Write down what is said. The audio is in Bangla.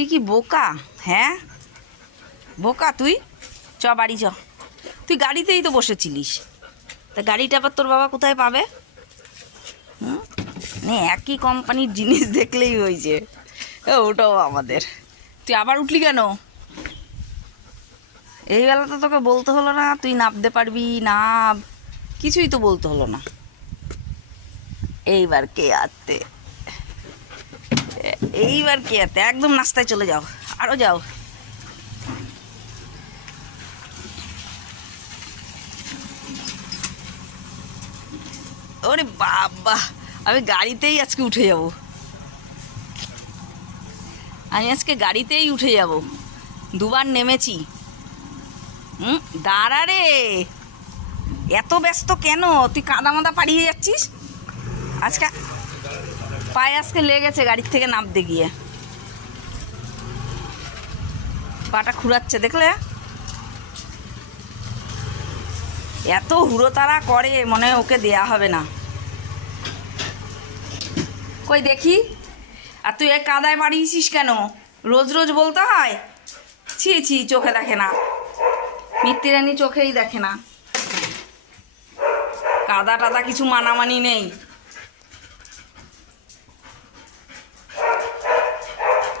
তুই কি বোকা? হ্যাঁ বোকা তুই। চ বাড়ি চ। তুই গাড়িতেই তো বসেছিলিস, তা গাড়িটা আবার তোর বাবা কোথায় পাবে? একই কোম্পানির জিনিস দেখলেই হয়েছে। ওটাও আমাদের। তুই আবার উঠলি কেন? এই বেলা তো তোকে বলতে হলো না তুই নামতে পারবি, নাম কিছুই তো বলতে হলো না। এইবার কে আতে, এইবার কে আতে, একদম নাস্তায় চলে যাও, আরো যাও। ওরে বাবা, আমি গাড়িতেই আজকে উঠে যাব, আমি আজকে গাড়িতেই উঠে যাব। দুবার নেমেছি। দাঁড়া রে, এত ব্যস্ত কেন? তুই কাদা মাদা পাড়িয়ে যাচ্ছিস আজকে। পায়ে আজকে লেগেছে গাড়ির থেকে নামতে গিয়ে, পাটা খুঁড়াচ্ছে দেখলে। এত হুড়োতাড়া করে, মনে হয় ওকে দেয়া হবে না। কই দেখি। আর তুই এক কাদায় পাড়িয়েছিস কেন? রোজ রোজ বলতে হয়? ছি ছি, চোখে দেখে না, মিত্তিরানি চোখেই দেখে না। কাদা টাদা কিছু মানামানি নেই।